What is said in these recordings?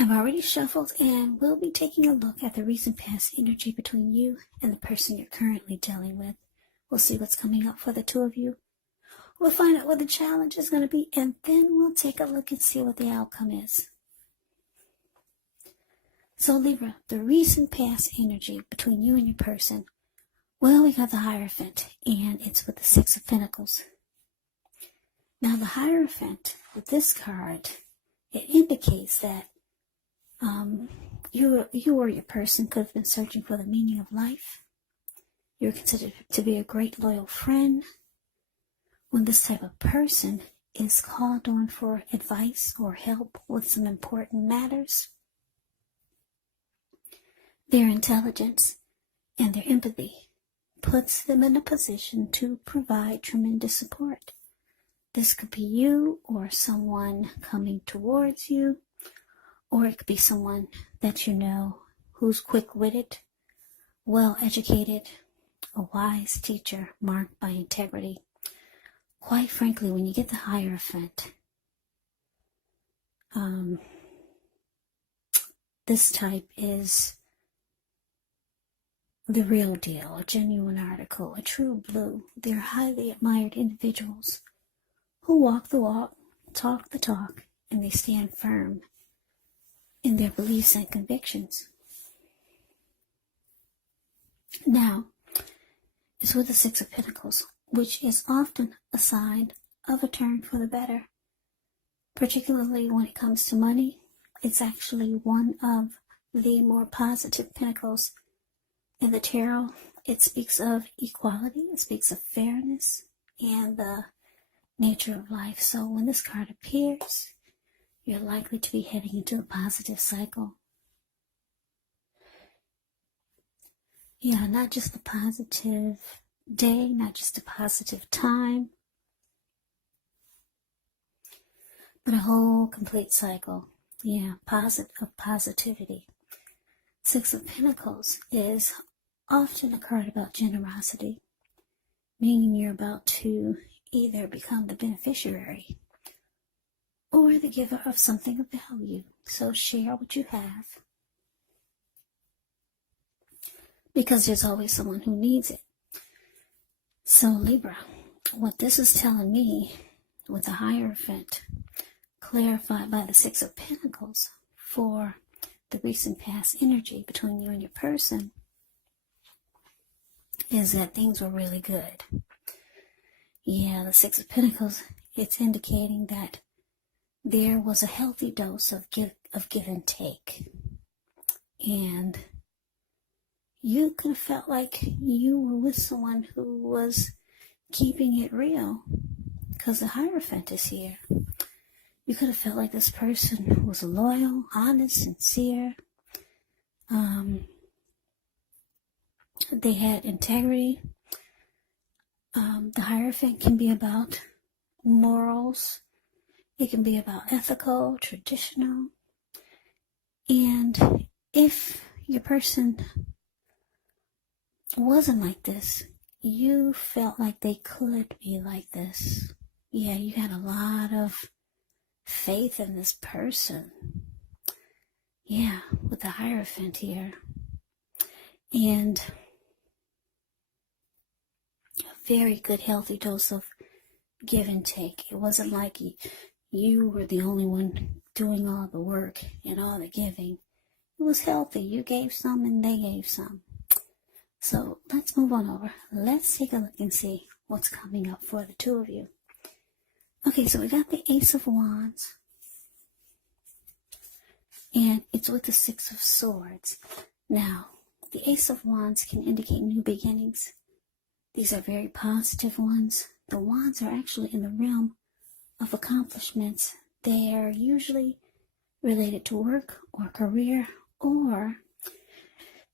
I've already shuffled and we'll be taking a look at the recent past energy between you and the person you're currently dealing with. We'll see what's coming up for the two of you. We'll find out what the challenge is going to be, and then we'll take a look and see what the outcome is. So Libra, the recent past energy between you and your person. Well, we got the Hierophant, and it's with the Six of Pentacles. Now, the Hierophant, with this card, it indicates that you or your person could have been searching for the meaning of life. You're considered to be a great loyal friend. When this type of person is called on for advice or help with some important matters, their intelligence and their empathy puts them in a position to provide tremendous support. This could be you or someone coming towards you, or it could be someone that you know who's quick-witted, well-educated, a wise teacher marked by integrity. Quite frankly, when you get the Hierophant, this type is the real deal, a genuine article, a true blue. They're highly admired individuals who walk the walk, talk the talk, and they stand firm in their beliefs and convictions. Now, it's with the Six of Pentacles, which is often a sign of a turn for the better. Particularly when it comes to money, it's actually one of the more positive pentacles in the tarot. It speaks of equality, it speaks of fairness, and the nature of life. So when this card appears, you're likely to be heading into a positive cycle. Yeah, not just a positive day, not just a positive time, but a whole complete cycle. Yeah, positivity. Six of Pentacles is often a card about generosity, meaning you're about to either become the beneficiary or the giver of something of value. So share what you have, because there's always someone who needs it. So Libra, what this is telling me with the Hierophant, clarified by the Six of Pentacles for the recent past energy between you and your person, is that things were really good. Yeah, the Six of Pentacles, it's indicating that there was a healthy dose of give and take. And you could have felt like you were with someone who was keeping it real, because the Hierophant is here. You could have felt like this person was loyal, honest, sincere. They had integrity. The Hierophant can be about morals. It can be about ethical, traditional. And if your person wasn't like this, you felt like they could be like this. Yeah, you had a lot of faith in this person. Yeah, with the Hierophant here. And a very good, healthy dose of give and take. It wasn't like you were the only one doing all the work and all the giving. It was healthy. You gave some and they gave some. So let's move on over. Let's take a look and see what's coming up for the two of you. Okay, so we got the Ace of Wands, and it's with the Six of Swords. Now, the Ace of Wands can indicate new beginnings. These are very positive ones. The wands are actually in the realm of accomplishments. They are usually related to work or career, or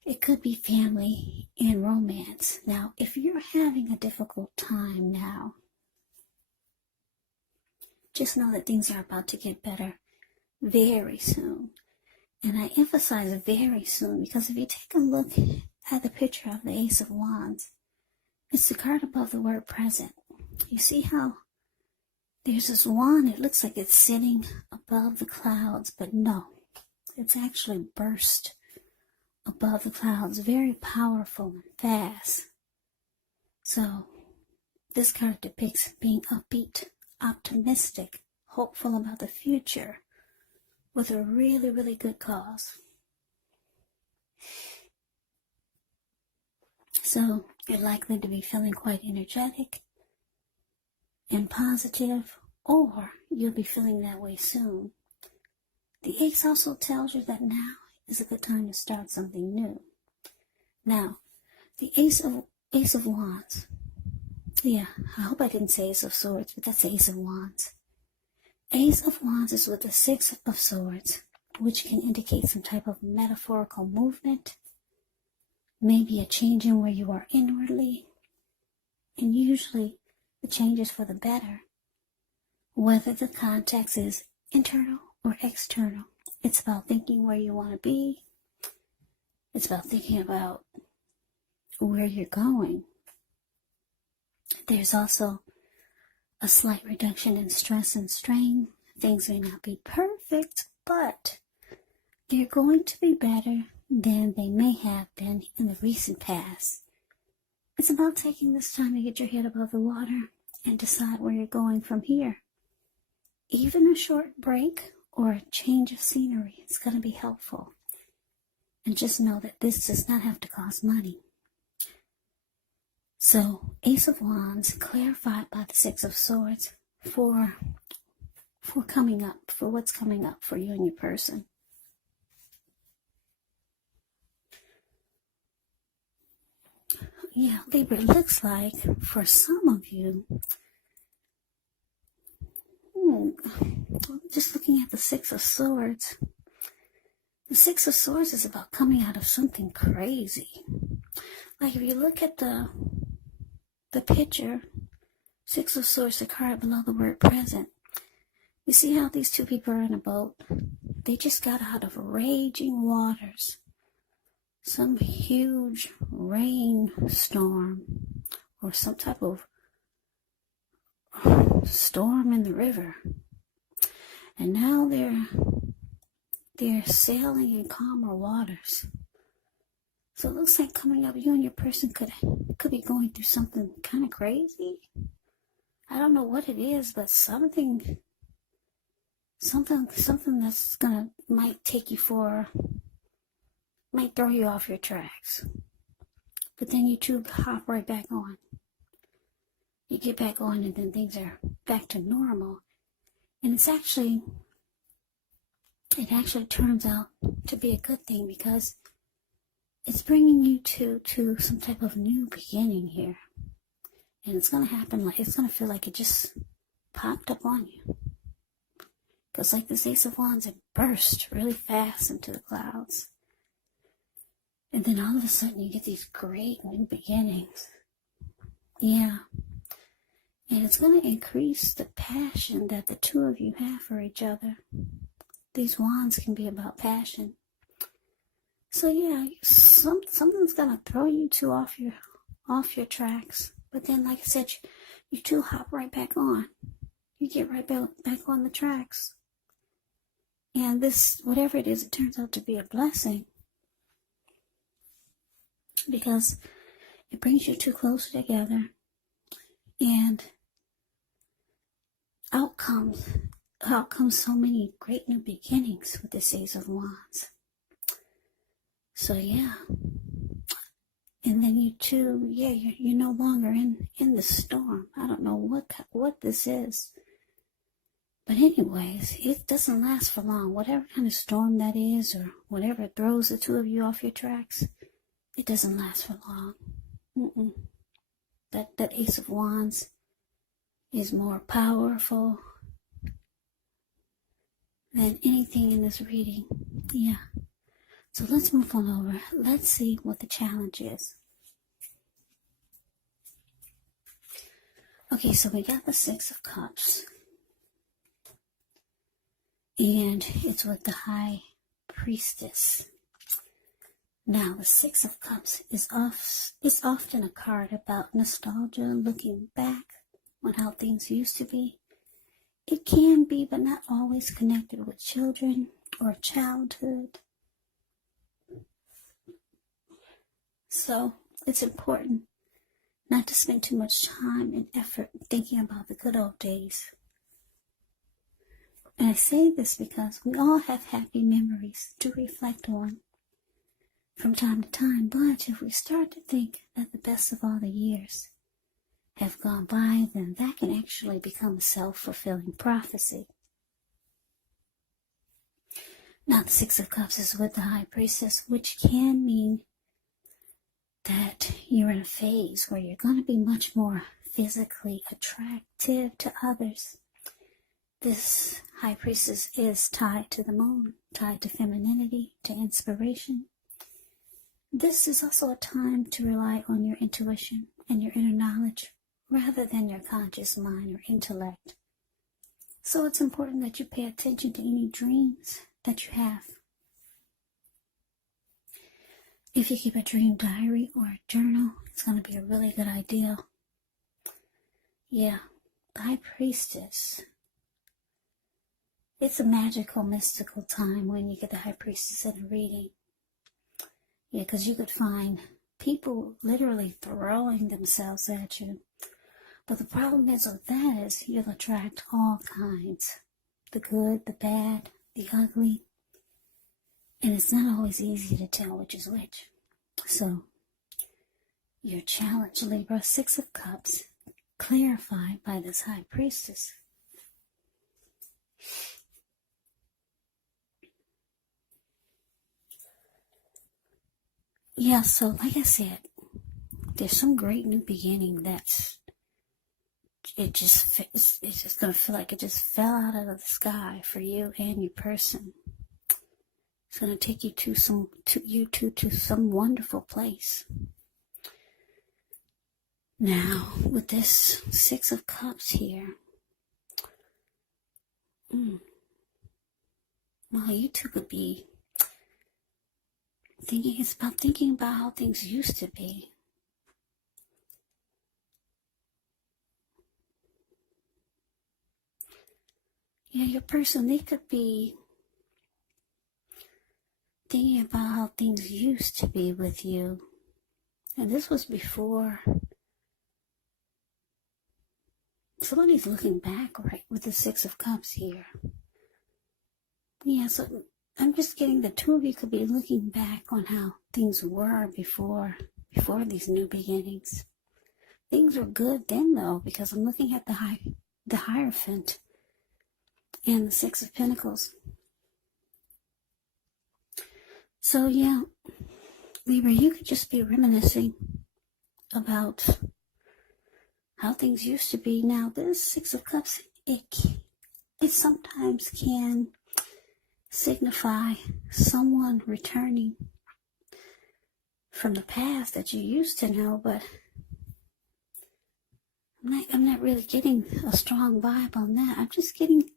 it could be family and romance. Now, if you're having a difficult time now, just know that things are about to get better very soon. And I emphasize very soon, because if you take a look at the picture of the Ace of Wands, it's the card above the word present. You see how there's this wand, it looks like it's sitting above the clouds, but no. It's actually burst above the clouds, very powerful and fast. So this card depicts being upbeat, optimistic, hopeful about the future with a really, really good cause. So you're likely to be feeling quite energetic and positive, or you'll be feeling that way soon. The Ace also tells you that now is a good time to start something new. Now, the Ace of Wands. Yeah, I hope I didn't say Ace of Swords, but that's the Ace of Wands. Ace of Wands is with the Six of Swords, which can indicate some type of metaphorical movement, maybe a change in where you are inwardly, and usually the change is for the better. Whether the context is internal or external, it's about thinking where you want to be. It's about thinking about where you're going. There's also a slight reduction in stress and strain. Things may not be perfect, but they're going to be better than they may have been in the recent past. It's about taking this time to get your head above the water and decide where you're going from here. Even a short break or a change of scenery is going to be helpful. And just know that this does not have to cost money. So, Ace of Wands clarified by the Six of Swords for coming up, for what's coming up for you and your person. Yeah, Libra, it looks like for some of you, just looking at the Six of Swords, the Six of Swords is about coming out of something crazy. Like if you look at the picture, Six of Swords, the card below the word present, you see how these two people are in a boat? They just got out of raging waters. Some huge rainstorm or some type of storm in the river. And now they're sailing in calmer waters. So it looks like coming up, you and your person could be going through something kind of crazy. I don't know what it is, but something that's might take you might throw you off your tracks. But then you two hop right back on. You get back on and then things are back to normal. And it actually turns out to be a good thing because it's bringing you to some type of new beginning here. And it's going to happen it's going to feel like it just popped up on you. Because like this Ace of Wands, it burst really fast into the clouds. And then all of a sudden you get these great new beginnings. Yeah. And it's going to increase the passion that the two of you have for each other. These wands can be about passion. So yeah, something's going to throw you two off your tracks. But then, like I said, you two hop right back on. You get right back on the tracks. And this, whatever it is, it turns out to be a blessing. Because it brings you two closer together. And out comes so many great new beginnings with this Ace of Wands. So yeah. And then you two, yeah, you're no longer in the storm. I don't know what this is. But anyways, it doesn't last for long. Whatever kind of storm that is, or whatever throws the two of you off your tracks, it doesn't last for long. That Ace of Wands is more powerful than anything in this reading. Yeah. So let's move on over. Let's see what the challenge is. Okay, so we got the Six of Cups. And it's with the High Priestess. Now, the Six of Cups is often a card about nostalgia, looking back on how things used to be. It can be, but not always, connected with children or childhood. So it's important not to spend too much time and effort thinking about the good old days. And I say this because we all have happy memories to reflect on from time to time, but if we start to think that the best of all the years have gone by, then that can actually become a self-fulfilling prophecy. Now, the Six of Cups is with the High Priestess, which can mean that you're in a phase where you're going to be much more physically attractive to others. This High Priestess is tied to the moon, tied to femininity, to inspiration. This is also a time to rely on your intuition and your inner knowledge rather than your conscious mind or intellect. So it's important that you pay attention to any dreams that you have. If you keep a dream diary or a journal, it's going to be a really good idea. Yeah, the High Priestess. It's a magical, mystical time when you get the High Priestess in a reading. Yeah, because you could find people literally throwing themselves at you. But the problem is with that is you'll attract all kinds. The good, the bad, the ugly. And it's not always easy to tell which is which. So, your challenge, Libra, Six of Cups, clarified by this High Priestess. Yeah, so like I said, there's some great new beginning it's just going to feel like it just fell out of the sky for you and your person. It's going to take you to some wonderful place. Now, with this Six of Cups here, well, you two could be thinking about how things used to be. Yeah, your person, they could be thinking about how things used to be with you. And this was before. Somebody's looking back, right, with the Six of Cups here. Yeah, so I'm just getting the two of you could be looking back on how things were before these new beginnings. Things were good then, though, because I'm looking at the Hierophant and the Six of Pentacles. So, yeah, Libra, you could just be reminiscing about how things used to be. Now, this Six of Cups, it sometimes can signify someone returning from the past that you used to know, but I'm not really getting a strong vibe on that. I'm just getting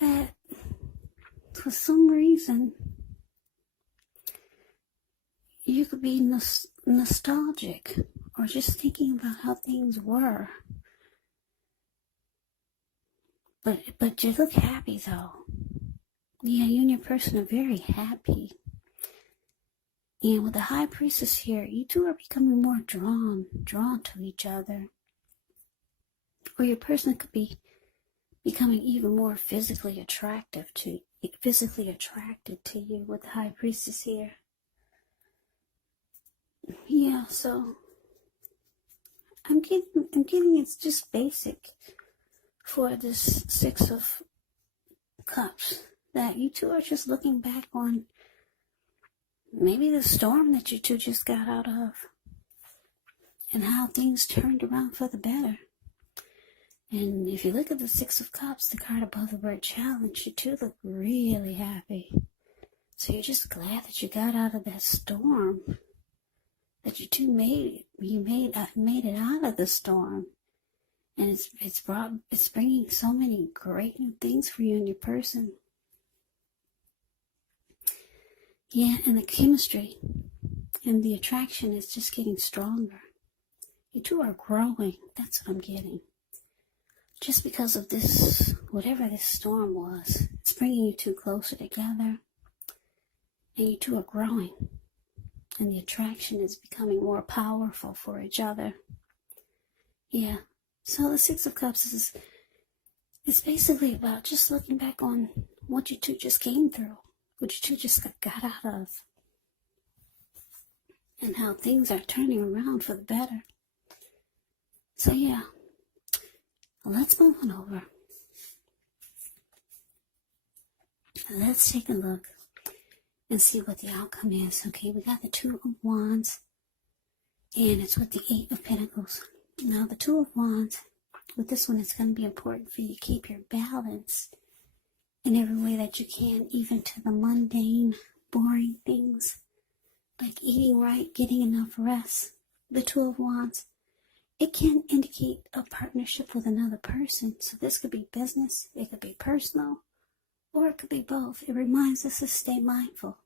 that for some reason you could be nostalgic or just thinking about how things were. But you look happy though. Yeah, you and your person are very happy. And with the High Priestess here, you two are becoming more drawn to each other. Or your person could be becoming even more physically attracted to you with the High Priestess here. Yeah, so I'm getting it's just basic for this Six of Cups, that you two are just looking back on maybe the storm that you two just got out of and how things turned around for the better. And if you look at the Six of Cups, the card above the word challenge, you two look really happy. So you're just glad that you got out of that storm, that you two made it out of the storm. And it's bringing so many great new things for you and your person. Yeah, and the chemistry and the attraction is just getting stronger. You two are growing. That's what I'm getting. just because of this, whatever this storm was, it's bringing you two closer together, and you two are growing, and the attraction is becoming more powerful for each other. Yeah, so the Six of Cups is it's basically about just looking back on what you two just came through, what you two just got out of, and how things are turning around for the better. So yeah, let's move on over. Let's take a look and see what the outcome is. Okay, we got the Two of Wands, and it's with the Eight of Pentacles. Now, the Two of Wands, with this one, it's going to be important for you to keep your balance in every way that you can, even to the mundane, boring things, like eating right, getting enough rest. The Two of Wands, it can indicate a partnership with another person. So this could be business, it could be personal, or it could be both. It reminds us to stay mindful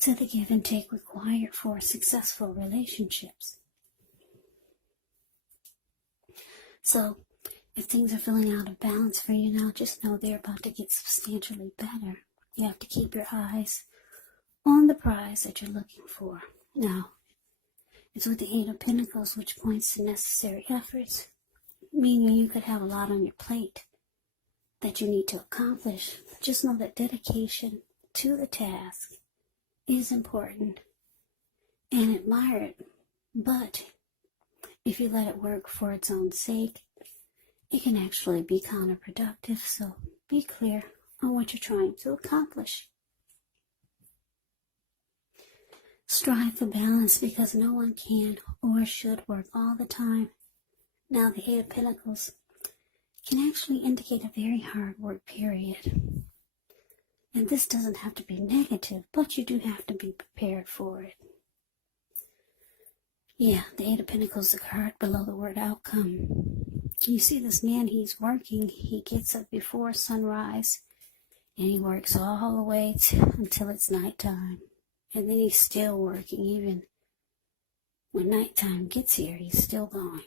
to the give and take required for successful relationships. So, if things are feeling out of balance for you now, just know they're about to get substantially better. You have to keep your eyes on the prize that you're looking for. Now, it's with the Eight of Pentacles, which points to necessary efforts, meaning you could have a lot on your plate that you need to accomplish. Just know that dedication to the task is important and admire it, but if you let it work for its own sake, it can actually be counterproductive. So be clear on what you're trying to accomplish. Strive for balance, because no one can or should work all the time. Now, the Eight of Pentacles can actually indicate a very hard work period. And this doesn't have to be negative, but you do have to be prepared for it. Yeah, the Eight of Pentacles, the card below the word outcome. You see this man, he's working. He gets up before sunrise, and he works all the way until it's nighttime. And then he's still working. Even when nighttime gets here, he's still going.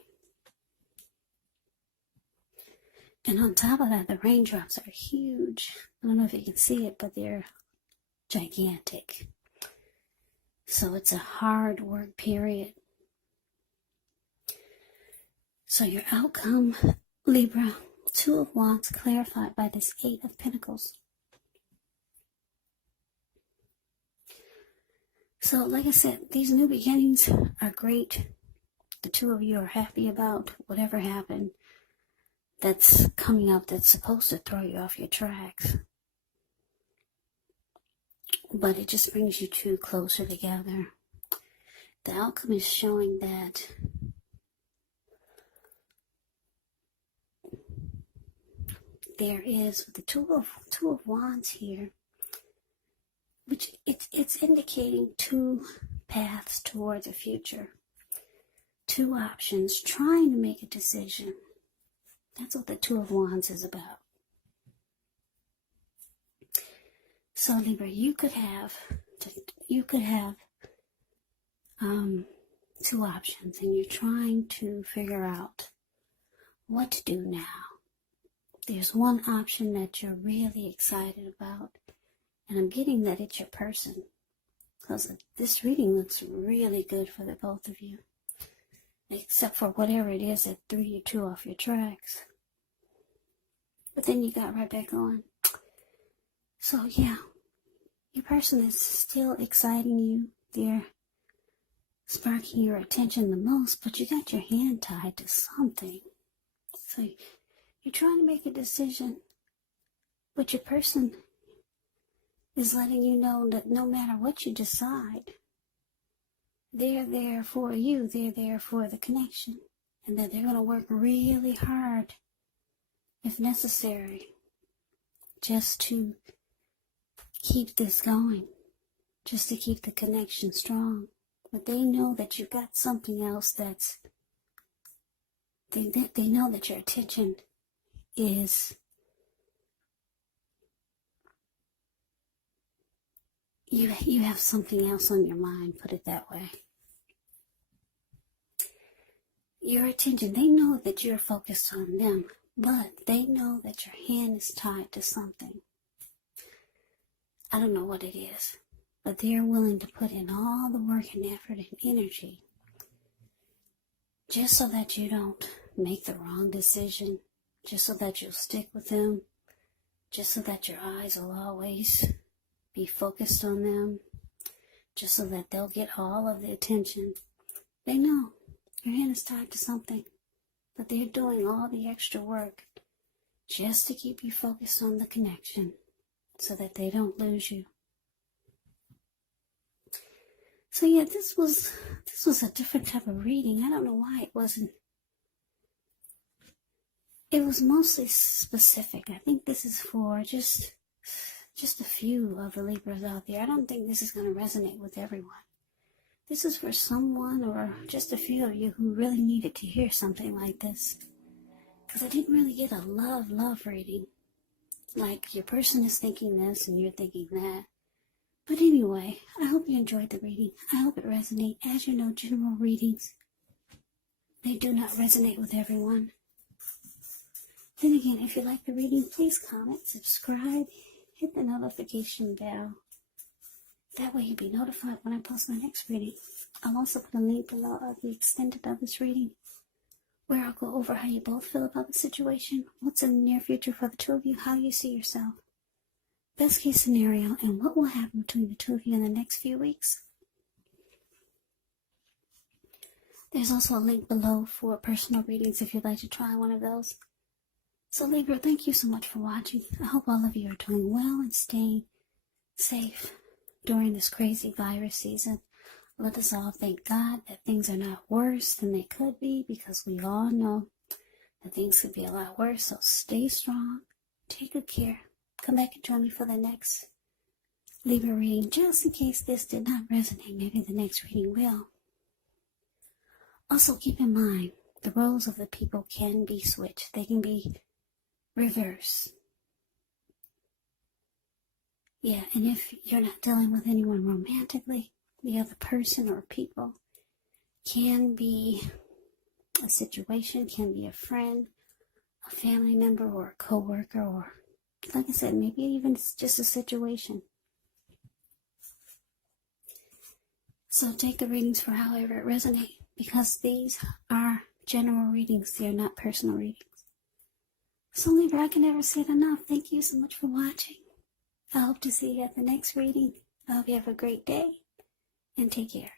And on top of that, the raindrops are huge. I don't know if you can see it, but they're gigantic. So it's a hard work period. So your outcome, Libra, Two of Wands, clarified by this Eight of Pentacles. So like I said, these new beginnings are great. The two of you are happy about whatever happened that's coming up that's supposed to throw you off your tracks. But it just brings you two closer together. The outcome is showing that there is the two of Wands here, which it's indicating two paths towards the future, two options, trying to make a decision. That's what the Two of Wands is about. So Libra, you could have two options, and you're trying to figure out what to do now. There's one option that you're really excited about, and I'm getting that it's your person, because this reading looks really good for the both of you, except for whatever it is that threw you two off your tracks. But then you got right back on. So yeah, your person is still exciting you. They're sparking your attention the most, but you got your hand tied to something. So you're trying to make a decision, but your person is letting you know that no matter what you decide, they're there for you, they're there for the connection, and that they're going to work really hard, if necessary, just to keep this going, just to keep the connection strong. But they know that you got something else that's, they know that your attention is, you have something else on your mind, put it that way. your attention. They know that you're focused on them, but they know that your hand is tied to something. I don't know what it is, but they're willing to put in all the work and effort and energy just so that you don't make the wrong decision, just so that you'll stick with them, just so that your eyes will always be focused on them, just so that they'll get all of the attention. They know your hand is tied to something, but they're doing all the extra work just to keep you focused on the connection so that they don't lose you. So yeah, this was a different type of reading. I don't know why it wasn't. It was mostly specific. I think this is for just a few of the Libras out there. I don't think this is going to resonate with everyone. This is for someone or just a few of you who really needed to hear something like this. Because I didn't really get a love reading. Like your person is thinking this and you're thinking that. But anyway, I hope you enjoyed the reading. I hope it resonates. As you know, general readings, they do not resonate with everyone. Then again, if you like the reading, please comment, subscribe, hit the notification bell. That way you'll be notified when I post my next reading. I'll also put a link below of the extended of this reading, where I'll go over how you both feel about the situation, what's in the near future for the two of you, how you see yourself, best case scenario, and what will happen between the two of you in the next few weeks. There's also a link below for personal readings if you'd like to try one of those. So Libra, thank you so much for watching. I hope all of you are doing well and staying safe during this crazy virus season. Let us all thank God that things are not worse than they could be, because we all know that things could be a lot worse. So stay strong, take good care. Come back and join me for the next Libra reading, just in case this did not resonate. Maybe the next reading will. Also keep in mind, the roles of the people can be switched. They can be reversed. Yeah, and if you're not dealing with anyone romantically, the other person or people can be a situation, can be a friend, a family member, or a co-worker, or, like I said, maybe even it's just a situation. So take the readings for however it resonates, because these are general readings. They are not personal readings. So Libra, I can never say it enough. Thank you so much for watching. I hope to see you at the next reading. I hope you have a great day, and take care.